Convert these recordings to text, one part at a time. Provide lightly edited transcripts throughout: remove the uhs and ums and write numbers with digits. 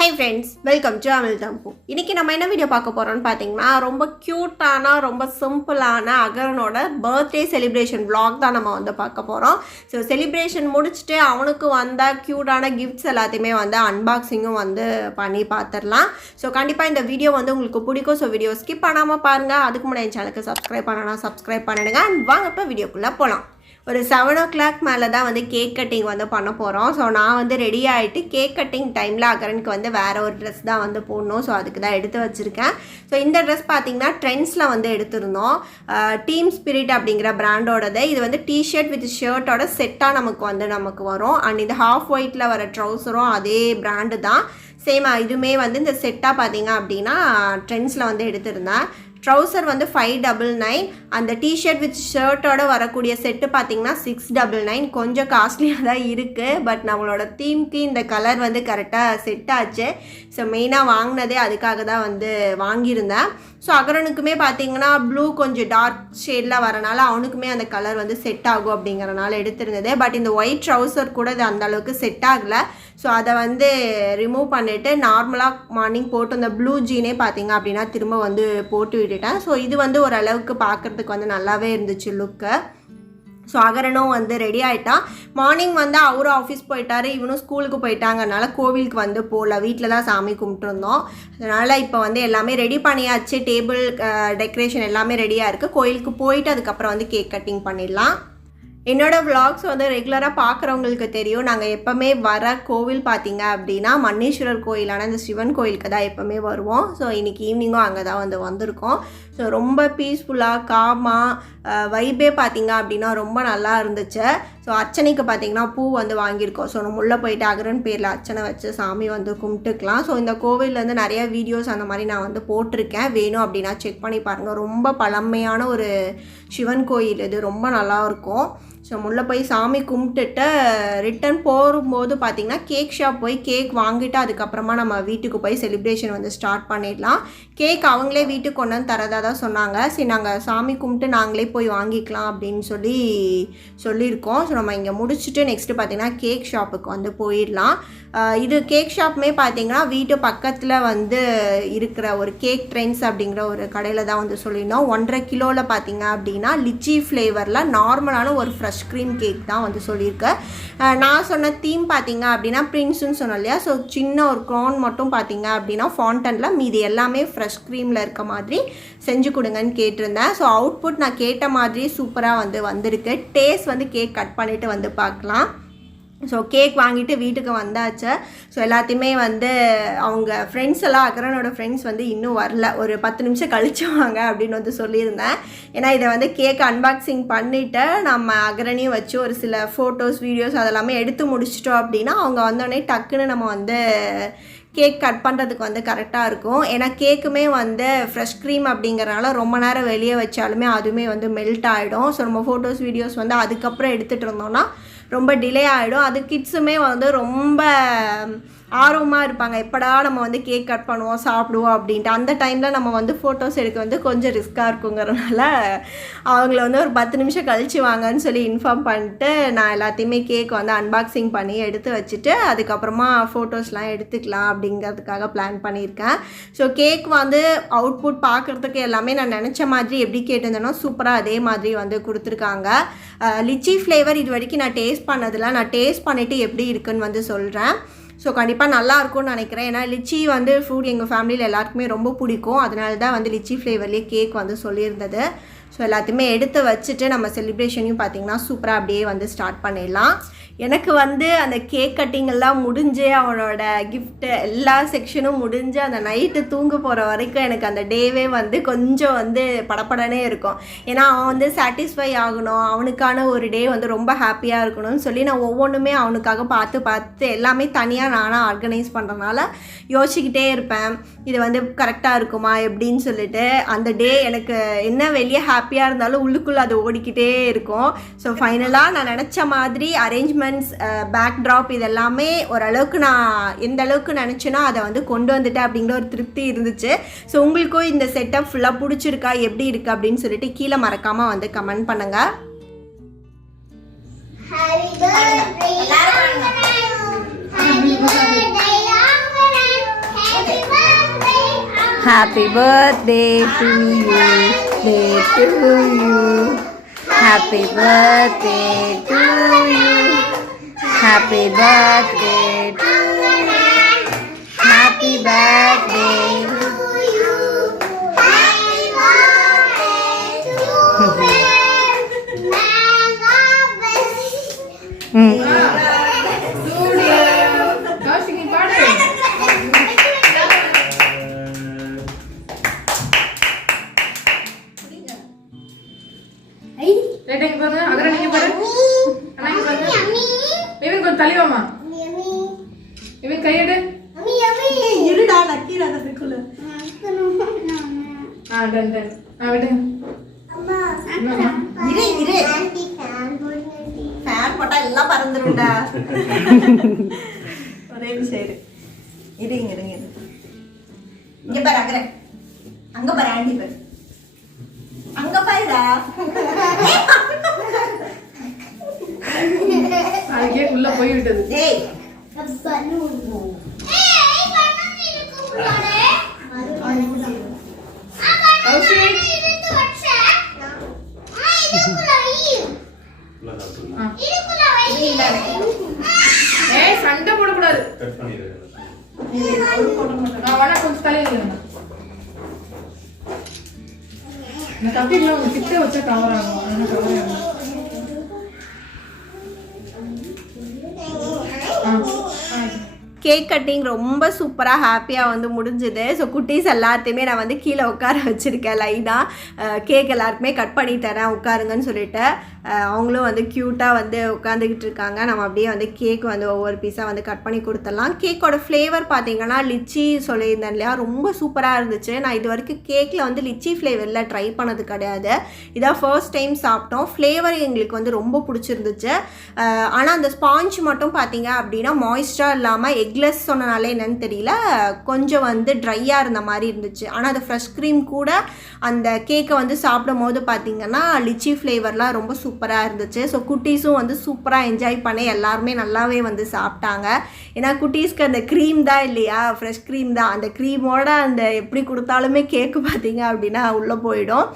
Hi friends, welcome to Amizhthampoo. இன்னைக்கு நம்ம என்ன வீடியோ பார்க்க போறோம்னு பாத்தீங்கன்னா ரொம்ப கியூட்டான ரொம்ப சிம்பிளான அகரனோட பர்த்டே செலிப்ரேஷன் vlog தான் நம்ம வந்து பார்க்க போறோம். ஸோ செலிப்ரேஷன் முடிச்சுட்டு அவனுக்கு வந்த கியூட்டான கிஃப்ட்ஸ் எல்லாத்தையுமே வந்து அன்பாக்சிங்கும் வந்து பண்ணி பார்த்துடலாம். ஸோ கண்டிப்பாக இந்த வீடியோ வந்து உங்களுக்கு பிடிக்கும். ஸோ வீடியோ ஸ்கிப் பண்ணாமல் பாருங்கள். அதுக்கு முன்னாடி என் சேனலுக்கு சப்ஸ்கிரைப் பண்ணணும், சப்ஸ்கிரைப் பண்ணிடுங்க. அண்ட் வாங்க இப்போ வீடியோக்குள்ளே போகலாம். ஒரு 7 o'clock மேலே தான் வந்து கேக் கட்டிங் வந்து பண்ண போகிறோம். ஸோ நான் வந்து ரெடி ஆகிட்டு கேக் கட்டிங் டைமில் அகரனுக்கு வந்து வேறு ஒரு ட்ரெஸ் தான் வந்து போடணும். ஸோ அதுக்கு தான் எடுத்து வச்சுருக்கேன். ஸோ இந்த ட்ரெஸ் பார்த்திங்கன்னா ட்ரெண்ட்ஸில் வந்து எடுத்திருந்தோம். டீம் ஸ்பிரிட் அப்படிங்கிற பிராண்டோடது. இது வந்து டிஷர்ட் வித் ஷர்ட்டோட செட்டாக நமக்கு வரும். அண்ட் இந்த ஹாஃப் ஒயிட்டில் வர ட்ரௌசரும் அதே பிராண்டு தான். சேம் இதுவுமே வந்து இந்த செட்டாக பார்த்திங்க அப்படின்னா ட்ரெண்ட்ஸில் வந்து எடுத்திருந்தேன். ட்ரௌசர் வந்து 599. அந்த டிஷர்ட் வித் ஷர்ட்டோட வரக்கூடிய செட்டு பார்த்திங்கன்னா 699. கொஞ்சம் காஸ்ட்லியாக தான் இருக்குது. பட் நம்மளோட தீம்க்கு இந்த கலர் வந்து கரெக்டாக செட் ஆச்சு. ஸோ மெயினாக வாங்கினதே அதுக்காக தான் வந்து வாங்கியிருந்தேன். ஸோ அகரனுக்குமே பார்த்திங்கன்னா ப்ளூ கொஞ்சம் டார்க் ஷேடில் வரனால அவனுக்குமே அந்த கலர் வந்து செட் ஆகும் அப்படிங்கிறனால எடுத்திருந்தது. பட் இந்த ஒயிட் ட்ரௌசர் கூட இது அந்தளவுக்கு செட் ஆகலை. ஸோ அதை வந்து ரிமூவ் பண்ணிவிட்டு நார்மலாக மார்னிங் போட்டு அந்த ப்ளூ ஜீனே பார்த்திங்க அப்படின்னா திரும்ப வந்து போட்டு விட்டுட்டேன். ஸோ இது வந்து ஓரளவுக்கு பார்க்குறதுக்கு வந்து நல்லாவே இருந்துச்சு லுக்கு. ஸோ அகரனும் வந்து ரெடி ஆகிட்டான். மார்னிங் வந்து அவரும் ஆஃபீஸ் போயிட்டார், இவனும் ஸ்கூலுக்கு போயிட்டாங்கனால கோவிலுக்கு வந்து போகல, வீட்டில் தான் சாமி கும்பிட்டுருந்தோம். அதனால் இப்போ வந்து எல்லாமே ரெடி பண்ணியாச்சு. டேபிள் டெக்கரேஷன் எல்லாமே ரெடியாக இருக்குது. கோயிலுக்கு போயிட்டு அதுக்கப்புறம் வந்து கேக் கட்டிங் பண்ணிடலாம். என்னோடய விலாக்ஸ் வந்து ரெகுலராக பார்க்குறவங்களுக்கு தெரியும். நாங்கள் எப்போவுமே வர கோவில் பார்த்திங்க அப்படின்னா மன்னீஸ்வரர் கோயிலான இந்த சிவன் கோயிலுக்கு தான் எப்போவுமே வருவோம். ஸோ இன்றைக்கி ஈவினிங்கும் அங்கே தான் வந்து வந்திருக்கோம். ஸோ ரொம்ப பீஸ்ஃபுல்லாக காமாக வைபே பார்த்திங்க அப்படின்னா ரொம்ப நல்லா இருந்துச்சு. ஸோ அர்ச்சனைக்கு பார்த்திங்கன்னா பூ வந்து வாங்கியிருக்கோம். ஸோ நம்ம உள்ளே போயிட்டு அகரன் பேரில் அர்ச்சனை வச்சு சாமி வந்து கும்பிட்டுக்கலாம். ஸோ இந்த கோவிலில் வந்து நிறைய வீடியோஸ் அந்த மாதிரி நான் வந்து போட்டிருக்கேன். வேணும் அப்படின்னா செக் பண்ணி பாருங்கள். ரொம்ப பழமையான ஒரு சிவன் கோயில் இது, ரொம்ப நல்லாயிருக்கும். ஸோ உள்ளே போய் சாமி கும்பிட்டுட்டு ரிட்டன் போகும்போது பார்த்திங்கன்னா கேக் ஷாப் போய் கேக் வாங்கிட்டு அதுக்கப்புறமா நம்ம வீட்டுக்கு போய் செலிப்ரேஷன் வந்து ஸ்டார்ட் பண்ணிடலாம். கேக் அவங்களே வீட்டுக்கு கொண்டு வந்து தரதாக தான் சொன்னாங்க. சரி நாங்கள் சாமி கும்பிட்டு நாங்களே போய் வாங்கிக்கலாம் அப்படின்னு சொல்லியிருக்கோம். ஸோ நம்ம இங்கே முடிச்சுட்டு நெக்ஸ்ட்டு பார்த்திங்கன்னா கேக் ஷாப்புக்கு வந்து போயிடலாம். இது கேக் ஷாப்புமே பார்த்திங்கன்னா வீட்டு பக்கத்தில் வந்து இருக்கிற ஒரு கேக் ட்ரெண்ட்ஸ் அப்படிங்கிற ஒரு கடையில் தான் வந்து சொல்லியிருந்தோம். 1.5 கிலோவில் பார்த்திங்க அப்படின்னா லிச்சி ஃப்ளேவரில் நார்மலான ஒரு ஃப்ரெஷ் க்ரீம் கேக் தான் வந்து சொல்லியிருக்கேன். நான் சொன்ன தீம் பார்த்திங்க அப்படின்னா பிரின்ஸுன்னு சொன்னோம் இல்லையா. ஸோ சின்ன ஒரு க்ரான் மட்டும் பார்த்திங்க அப்படின்னா ஃபாண்டனில், மீதி எல்லாமே ஃப்ரெஷ் க்ரீமில் இருக்க மாதிரி செஞ்சு கொடுங்கன்னு கேட்டிருந்தேன். ஸோ அவுட்புட் நான் கேட்ட மாதிரி சூப்பராக வந்து வந்திருக்கு. டேஸ்ட் வந்து கேக் கட் பண்ணிவிட்டு வந்து பார்க்கலாம். ஸோ கேக் வாங்கிட்டு வீட்டுக்கு வந்தாச்சு. ஸோ எல்லாத்தையுமே வந்து அவங்க ஃப்ரெண்ட்ஸ் எல்லாம் அகரனோட ஃப்ரெண்ட்ஸ் வந்து இன்னும் வரல, ஒரு 10 நிமிஷம் கழிச்சு வாங்க அப்படின்னு வந்து சொல்லியிருந்தேன். ஏன்னா இதை வந்து கேக் அன்பாக்சிங் பண்ணிவிட்டு நம்ம அகரனையும் வச்சு ஒரு சில ஃபோட்டோஸ் வீடியோஸ் அதெல்லாமே எடுத்து முடிச்சிட்டோம் அப்படின்னா அவங்க வந்தோடனே டக்குன்னு நம்ம வந்து கேக் கட் பண்ணுறதுக்கு வந்து கரெக்டாக இருக்கும். ஏன்னா கேக்குமே வந்து ஃப்ரெஷ் க்ரீம் அப்படிங்கிறனால ரொம்ப நேரம் வெளியே வச்சாலுமே அதுவுமே வந்து மெல்ட் ஆகிடும். ஸோ நம்ம ஃபோட்டோஸ் வீடியோஸ் வந்து அதுக்கப்புறம் எடுத்துகிட்டு இருந்தோம்னா ரொம்ப டிலே ஆகிடும். அது கிட்ஸுமே வந்து ரொம்ப ஆர்வமாக இருப்பாங்க, எப்படா நம்ம வந்து கேக் கட் பண்ணுவோம் சாப்பிடுவோம் அப்படின்ட்டு. அந்த டைமில் நம்ம வந்து ஃபோட்டோஸ் எடுக்க வந்து கொஞ்சம் ரிஸ்க்காக இருக்குங்கிறதுனால அவங்கள வந்து ஒரு 10 நிமிஷம் கழிச்சு வாங்கன்னு சொல்லி இன்ஃபார்ம் பண்ணிட்டு நான் எல்லாத்தையுமே கேக் வந்து அன்பாக்சிங் பண்ணி எடுத்து வச்சுட்டு அதுக்கப்புறமா ஃபோட்டோஸ்லாம் எடுத்துக்கலாம் அப்படிங்கிறதுக்காக பிளான் பண்ணியிருக்கேன். ஸோ கேக் வந்து அவுட்புட் பார்க்குறதுக்கு எல்லாமே நான் நினச்ச மாதிரி எப்படி கேட்டிருந்தேனோ சூப்பராக அதே மாதிரி வந்து கொடுத்துருக்காங்க. லிச்சி ஃப்ளேவர் இது வரைக்கும் நான் டேஸ்ட் பண்ணதில்லை. நான் டேஸ்ட் பண்ணிவிட்டு எப்படி இருக்குன்னு வந்து சொல்கிறேன். ஸோ கண்டிப்பாக நல்லாயிருக்கும்னு நினைக்கிறேன். ஏன்னா லிச்சி வந்து ஃப்ரூட் எங்கள் ஃபேமிலியில் எல்லாருக்குமே ரொம்ப பிடிக்கும். அதனால தான் வந்து லிச்சி ஃப்ளேவர்லேயே கேக் வந்து சொல்லியிருந்தது. ஸோ எல்லாத்தையுமே எடுத்து வச்சுட்டு நம்ம செலிப்ரேஷனையும் பார்த்திங்கன்னா சூப்பராக அப்படியே வந்து ஸ்டார்ட் பண்ணிடலாம். எனக்கு வந்து அந்த கேக் கட்டிங்கெல்லாம் முடிஞ்சு அவனோட கிஃப்ட்டு எல்லா செக்ஷனும் முடிஞ்சு அந்த நைட்டு தூங்க போகிற வரைக்கும் எனக்கு அந்த டேவே வந்து கொஞ்சம் வந்து படப்படனே இருக்கும். ஏன்னா அவன் வந்து சாட்டிஸ்ஃபை ஆகணும், அவனுக்கான ஒரு டே வந்து ரொம்ப ஹாப்பியாக இருக்கணும்னு சொல்லி நான் ஒவ்வொன்றுமே அவனுக்காக பார்த்து எல்லாமே தனியாக நானாக ஆர்கனைஸ் பண்ணுறதுனால யோசிச்சுக்கிட்டே இருப்பேன். இது வந்து கரெக்டாக இருக்குமா எப்படின்னு சொல்லிட்டு. அந்த டே எனக்கு என்ன வெளியே ஹாப்பியாக இருந்தாலும் உள்ளுக்குள்ளே அது ஓடிக்கிட்டே இருக்கும். ஸோ ஃபைனலாக நான் நினச்ச மாதிரி அரேஞ்ச்மெண்ட் பேக் ட்ராப் இதெல்லாமே ஓரளவுக்கு நான் எந்த அளவுக்கு நினச்சேனோ அதை வந்து கொண்டு வந்துட்டேன் அப்படிங்கிற ஒரு திருப்தி இருந்துச்சு. ஸோ உங்களுக்கும் இந்த செட்டப் ஃபுல்லாக பிடிச்சிருக்கா எப்படி இருக்குது அப்படின்னு சொல்லிட்டு கீழே மறக்காமல் வந்து கமெண்ட் பண்ணுங்கள். Happy birthday to you. Day to you. Happy birthday to you. Happy birthday to you. Happy birthday to you. Happy birthday to you. Fan போட்டா எல்லாம் பறந்துரும்டா. ஒரே நிமிஷம் இருங்க. இங்க பாரு அகரன், அங்க பாரு ஆண்டி பாரு, அங்க பாருடா. அதுக்கே உள்ள போய் விட்டது. டேய் சண்டை போடக்கூடாது. கொஞ்சம் தலையில கப்பில கிட்ட வச்சா கவர் ஆகும். கேக் கட்டிங் ரொம்ப சூப்பராக ஹாப்பியாக வந்து முடிஞ்சுது. ஸோ குட்டீஸ் எல்லாத்தையுமே நான் வந்து கீழே உட்கார வச்சுருக்கேன். லைனாக கேக் எல்லாருக்குமே கட் பண்ணி தரேன் உட்காருங்கன்னு சொல்லிட்டு அவங்களும் வந்து க்யூட்டாக வந்து உட்காந்துக்கிட்டு இருக்காங்க. நம்ம அப்படியே வந்து கேக் வந்து ஒவ்வொரு பீஸாக வந்து கட் பண்ணி கொடுத்துடலாம். கேக்கோட ஃப்ளேவர் பார்த்தீங்கன்னா லிச்சி சொல்லியிருந்தேன் இல்லையா, ரொம்ப சூப்பராக இருந்துச்சு. நான் இது வரைக்கும் கேக்கில் வந்து லிச்சி ஃப்ளேவரில் ட்ரை பண்ணது கிடையாது. இதான் ஃபர்ஸ்ட் டைம் சாப்பிட்டோம். ஃப்ளேவர் எங்களுக்கு வந்து ரொம்ப பிடிச்சிருந்துச்சு. ஆனால் அந்த ஸ்பாஞ்ச் மட்டும் பார்த்தீங்க அப்படின்னா மாய்ஸ்டராக இல்லாமல் எக்லெஸ் சொன்னனால என்னன்னு தெரியல, கொஞ்சம் வந்து ட்ரையாக இருந்த மாதிரி இருந்துச்சு. ஆனால் அந்த ஃப்ரெஷ் க்ரீம் கூட அந்த கேக்கை வந்து சாப்பிடும் போது பார்த்தீங்கன்னா லிச்சி ஃப்ளேவர்லாம் ரொம்ப சூப்பராக இருந்துச்சு. ஸோ குட்டீஸும் வந்து சூப்பராக என்ஜாய் பண்ணி எல்லாருமே நல்லாவே வந்து சாப்பிட்டாங்க. ஏன்னா குட்டீஸ்க்கு அந்த க்ரீம் தான் இல்லையா, ஃப்ரெஷ் க்ரீம் தான். அந்த க்ரீமோட அந்த எப்படி கொடுத்தாலுமே கேக்கு பார்த்தீங்க அப்படின்னா உள்ளே போயிடும்.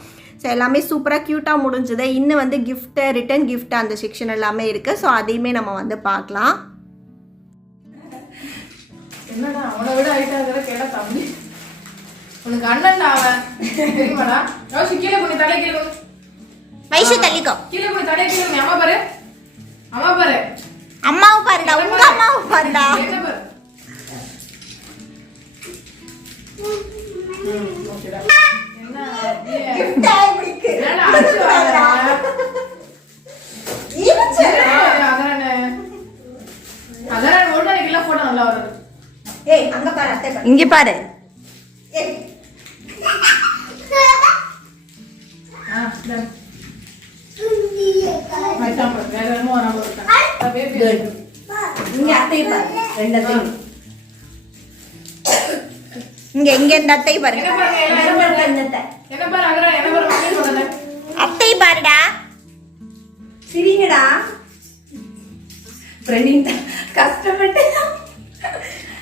ஸோ எல்லாமே சூப்பராக க்யூட்டாக முடிஞ்சுது. இன்னும் வந்து கிஃப்ட்டு ரிட்டன் கிஃப்ட் அந்த செக்ஷன் எல்லாமே இருக்குது. ஸோ அதையுமே நம்ம வந்து பார்க்கலாம். என்னடா அவனை விட ஆயிட்டாங்க கேட்டா தம்பி உனக்கு அண்ணன்டா அவன் தெரியுமாடா. யோசி கீழே கொஞ்சம் தலை கீழே வைஷு தள்ளிக்கோ, கீழே கொஞ்சம் தலை கீழே. அம்மா பாரு, அம்மா பாரு, அம்மாவை பாருடா, உங்க அம்மாவை பாருடா. என்ன பாரு ஓகேடா. என்ன கிஃப்ட் ஆயிருக்கு. என்னடா அடிச்சு வாடா ஈச்சே அகரன் ஓட நிக்கல போட்டோ நல்லா வருது. ஏய் அங்க பாரு, அத்தை பாரு, இங்க பாரு. ஏய் டன் மைசா பாரு, வேற என்னமோ வரமா இருக்கா பேபி. இங்க அத்தை பாரு, ரெண்டத்தையும் இங்க இந்த அத்தை பாரு. என்ன பாரு அகரன், என்ன பாரு மம்மி சொல்றேன். அத்தை பாருடா, சிரிங்கடா. பிரவீன் கஷ்டப்பட்டு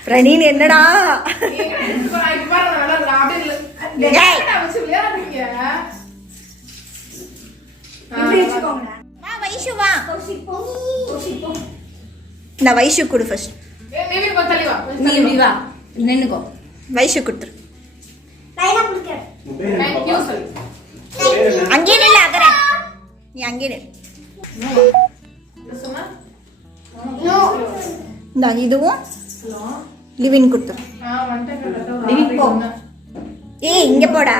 பிரவீன் என்னடா இந்த வைஷு கொடு ஃபர்ஸ்ட். நின்னுக்கோ, வைஷு கொடுத்துரு. அங்கே நில்ல அகரன், நீ அங்கே நில். இந்த இதுவும் லிவின் கொடுத்துரு. லிவின் போ. ஏய் இங்க போடா.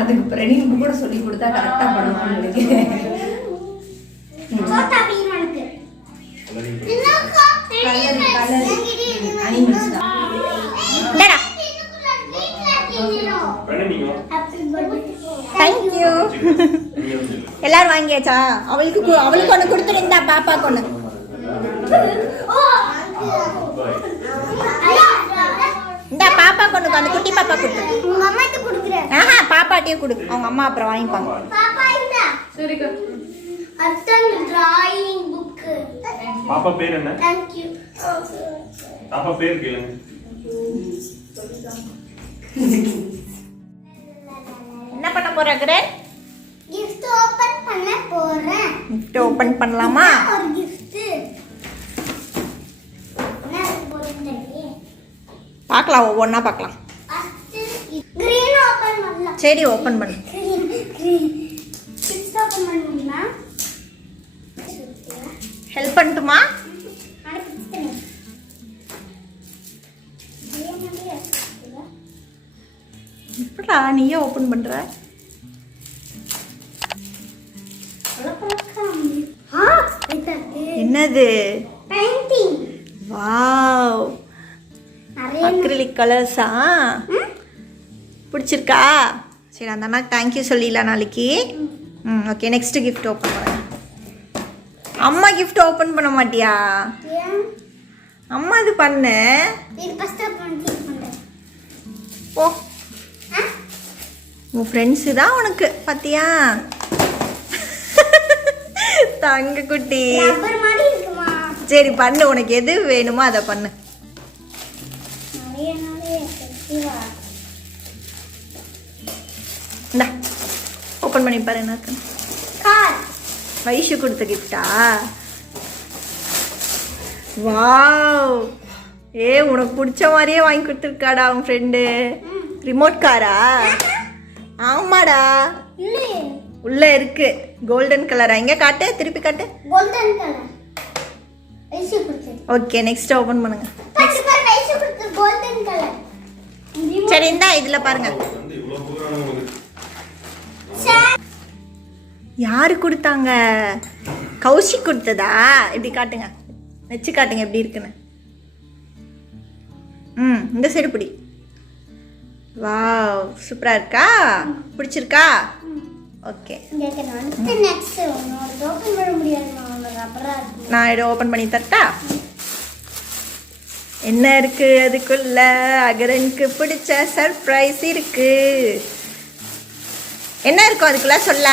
அதுக்கு பிரணிக்கு கூட சொல்லி கொடுத்தா கரெக்டா பண்ணுவான்னு நினைக்கிறேன். சோட்டா பீம் எனக்கு இன்னோக்கா அனிமல்ஸ் தான். டடா தேங்க் யூ. எல்லாரும் வாங்கியாச்சா? அவளுக்கு ஒன்று கொடுத்துருந்தா, பாப்பாக்கு ஒன்று. இந்த பாப்பா கொண்டு அந்த குட்டி பாப்பா கொடுத்து. ஆஹா பாப்பாட்டியே கொடு, அவங்க அம்மா அப்புறம் வாங்கிப்பாங்க. பாப்பா பேர் என்ன? பாப்பா பேர் கேளுங்க. என்ன பண்ண போற அகரன்? gift open பண்ண போறேன். gift open பண்ணலாமா? ஒரு gift. என்ன போறீங்க? பார்க்கலாம், ஒவ்வொண்ணா பார்க்கலாம். green open பண்ணலாம். சரி, ஓபன் பண்ணு. green gift open பண்ணனும்னா ஹெல்ப் பண்ணட்டுமா? எப்படா நீயே ஓபன் பண்ற? என்னது? பெயிண்டிங். வாவ், அக்ரிலிக் கலர்ஸா? பிடிச்சிருக்கா? சரி, அந்த அண்ணாக்கு தேங்க்யூ சொல்லிடலாம் நாளைக்கு. ஓகே, நெக்ஸ்ட் கிஃப்ட் ஓப்பன் பண்ண. அம்மா கிஃப்ட் ஓப்பன் பண்ண மாட்டியா? அம்மா இது பண்ணு. இது ஃபர்ஸ்ட் ஓபன் பண்றேன். ஓ, உன் ஃப்ரெண்ட்ஸு தான் உனக்கு பாத்தியா? தங்க குட்டி. ரப்பர் மாதிரி இருக்குமா? சரி பண்ணு, உனக்கு எது வேணுமோ அதை பண்ணு. நிறைய செக்ஸிவா. இந்தா ஓப்பன் பண்ணி பாரு. எனக்கு கார். வைஷு கொடுத்த கிஃப்டா? வாவ், உனக்கு பிடிச்ச மாதிரியே வாங்கி கொடுத்துருக்காடா உன் ஃப்ரெண்டு. ரிமோட் காரா? ஆமாடா, இல்லையே. உள்ள இருக்கு கோல்டன் கலரா? எங்க காட்டு, திருப்பி காட்டு. Golden colour. வைஷு கொடுத்தது. ஓகே, நெக்ஸ்ட் ஓபன் பண்ணுங்க. நெக்ஸ்ட் பார் வைஷு கொடுத்தது கோல்டன் கலர். சரி, இந்தா இதுல பாருங்க. யாரு கொடுத்தாங்க? கௌஷிக் கொடுத்ததா? இப்படி காட்டுங்க, வச்சு காட்டுங்க எப்படி இருக்குன்னு. இந்த சைடு பிடி. வாவ், சூப்பரா இருக்கா? பிடிச்சிருக்கா? ஓகே, நெக்ஸ்ட் ஒன்னு ஓபன் பண்ண முடியாதுமா, ரப்பரா இருக்கு. நான் இதை ஓபன் பண்ணி தரட்டா? என்ன இருக்கு அதுக்குள்ள? அகரனுக்கு பிடிச்ச சர்ப்ரைஸ் இருக்கு. என்ன இருக்கும் அதுக்குள்ள? சொல்ல.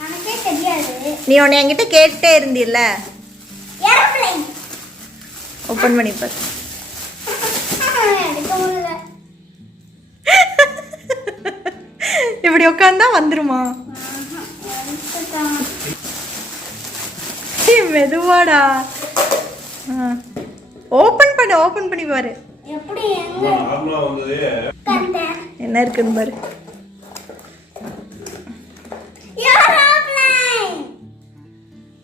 நமக்கே தெரியாது. நீ உன்னை என்கிட்ட கேட்டே இருந்தில்ல. ஏரோப்ளேன். ஓபன் பண்ணி பாரு. எடுக்க முடியல. இப்படி உட்காந்தா வந்துருமா? மெதுவாடா. ஓபன் பண்ணு, ஓபன் பண்ணி பாரு. எப்படி எங்க கண்டேன்? என்ன இருக்குன்னு பாரு. ஏரோப்ளேன்.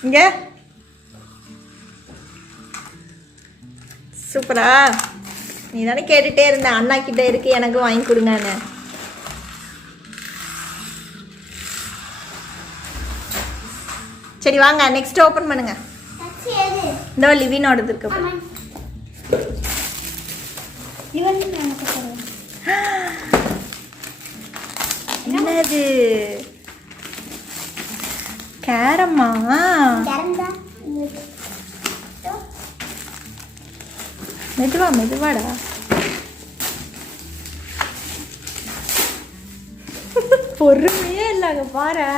இங்க சூப்பரா. நீ தானே கேட்டுட்டே இருந்த அண்ணா கிட்ட இருக்கு எனக்கு வாங்கி கொடுங்கன்னு. சரி வாங்க, நெக்ஸ்ட் ஓபன் பண்ணுங்க. சச்சி எது? இந்த லிவினோடது இருக்கு. ஆமா. இவன் எனக்கு தெரியும். என்னது? கேரமா? கரண்டா. மெதுவா மெதுவாடா. பொறுமையே இல்லைங்க பாரு.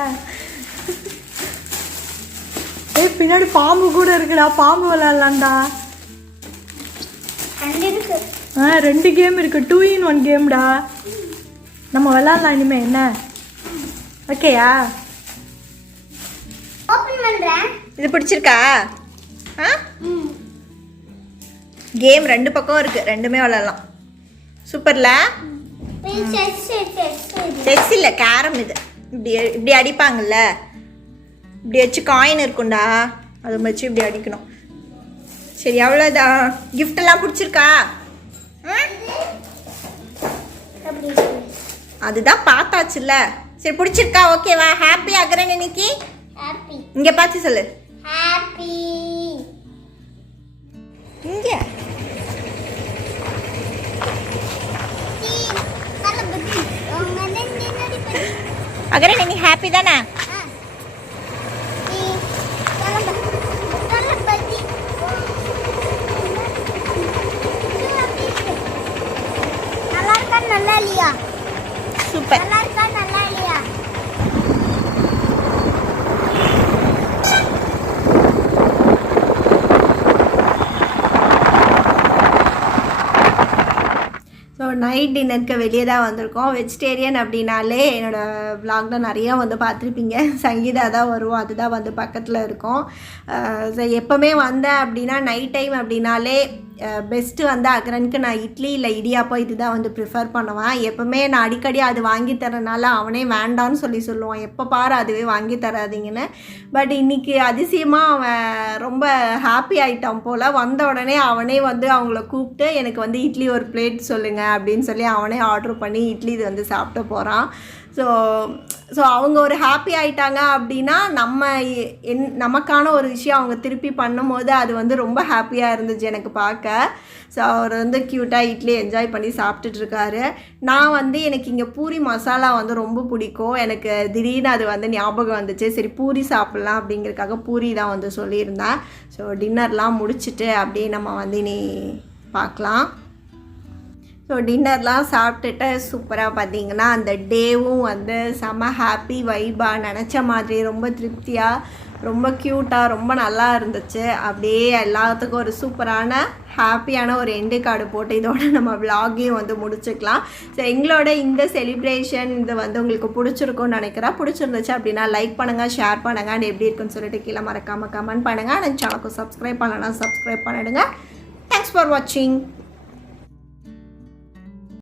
பின்னாடி பாம்பு கூட இருக்குடா, பாம்பு விளையாடலாம்டா. இருக்கு. 2 கேம் இருக்கு, 2 in 1 கேம்டா. நம்ம விளையாடலாம் இனிமே. என்ன ஓகேயா? ஓபன் பண்றேன். இது பிடிச்சிருக்கா? கேம் 2 பக்கம் இருக்கு, 2மே விளையாடலாம். சூப்பர்ல. செஸ் இல்லை, கேரம். இது இப்படி இப்படி அடிப்பாங்கல்ல, இப்படி வச்சு காயின் இருக்கும்டா, அதை வச்சு இப்படி அடிக்கணும். சரி, அவ்வளோதான். கிஃப்ட் எல்லாம் பிடிச்சிருக்கா? அதுதான் பார்த்தாச்சுல்ல. சரி, பிடிச்சிருக்கா? ஓகேவா? ஹாப்பி அகரன் இன்னைக்கு? ஹாப்பி. இங்க பார்த்து சொல்லு. ஹாப்பி. இங்க அகரன் நீ ஹாப்பி தானே? நல்லா இருக்கா நல்லா இல்லையா? சூப்பர். நல்லா இருக்கா நல்லா இல்லையா? ஸோ நைட் டின்னருக்கு வெளியே தான் வந்திருக்கோம். வெஜிடேரியன் அப்படின்னாலே என்னோடய விலாகில் நிறையா வந்து பார்த்துருப்பீங்க. சங்கீதா தான் வருவோம், அதுதான் வந்து பக்கத்தில் இருக்கும். ஸோ எப்போவுமே வந்தேன் அப்படின்னா நைட் டைம் அப்படின்னாலே பெஸ்ட்டு வந்து அகரனுக்கு நான் இட்லி இல்லை இடியாப்பம் இது தான் வந்து ப்ரிஃபர் பண்ணுவேன். எப்போவுமே நான் அடிக்கடி அது வாங்கி தரனால அவனே வேண்டான்னு சொல்லுவான், எப்போ பாரு அதுவே வாங்கி தராதிங்கன்னு. பட் இன்றைக்கி அதிசயமாக அவன் ரொம்ப ஹாப்பி ஆகிட்டான் போல். வந்த உடனே அவனே வந்து அவங்கள கூப்பிட்டு எனக்கு வந்து இட்லி ஒரு பிளேட் சொல்லுங்கள் அப்படின்னு சொல்லி அவனே ஆர்டர் பண்ணி இட்லி இது வந்து சாப்பிட்டு போகிறான். ஸோ அவங்க ஒரு ஹாப்பி ஆகிட்டாங்க அப்படின்னா நமக்கான ஒரு விஷயம் அவங்க திருப்பி பண்ணும்போது அது வந்து ரொம்ப ஹாப்பியாக இருந்துச்சு எனக்கு பார்க்க. ஸோ அவர் வந்து க்யூட்டாக இட்லி என்ஜாய் பண்ணி சாப்பிட்டுட்ருக்காரு. நான் வந்து எனக்கு இங்கே பூரி மசாலா வந்து ரொம்ப பிடிக்கும். எனக்கு திடீர்னு அது வந்து ஞாபகம் வந்துச்சு, சரி பூரி சாப்பிட்லாம் அப்படிங்கிறதுக்காக பூரி தான் வந்து சொல்லியிருந்தேன். ஸோ டின்னர்லாம் முடிச்சுட்டு அப்படியே நம்ம வந்து இனி பார்க்கலாம். ஸோ டின்னர்லாம் சாப்பிட்டுட்டு சூப்பராக பார்த்திங்கன்னா அந்த டேவும் வந்து செம்ம ஹாப்பி வைபாக, நினச்ச மாதிரி ரொம்ப திருப்தியாக, ரொம்ப க்யூட்டாக, ரொம்ப நல்லா இருந்துச்சு. அப்படியே எல்லாத்துக்கும் ஒரு சூப்பரான ஹாப்பியான ஒரு எண்டு கார்டு போட்டு இதோட நம்ம விலாகையும் வந்து முடிச்சுக்கலாம். ஸோ எங்களோட இந்த செலிப்ரேஷன் இது வந்து உங்களுக்கு பிடிச்சிருக்கும்னு நினைக்கிறேன். பிடிச்சிருந்துச்சு அப்படின்னா லைக் பண்ணுங்கள், ஷேர் பண்ணுங்கள், அண்ட் எப்படி இருக்குன்னு சொல்லிட்டு கீழே மறக்காமல் கமெண்ட் பண்ணுங்கள். அண்ட் சேனலுக்கு சப்ஸ்கிரைப் பண்ணலாம், சப்ஸ்கிரைப் பண்ணிடுங்க. தேங்க்ஸ் ஃபார் வாட்சிங்.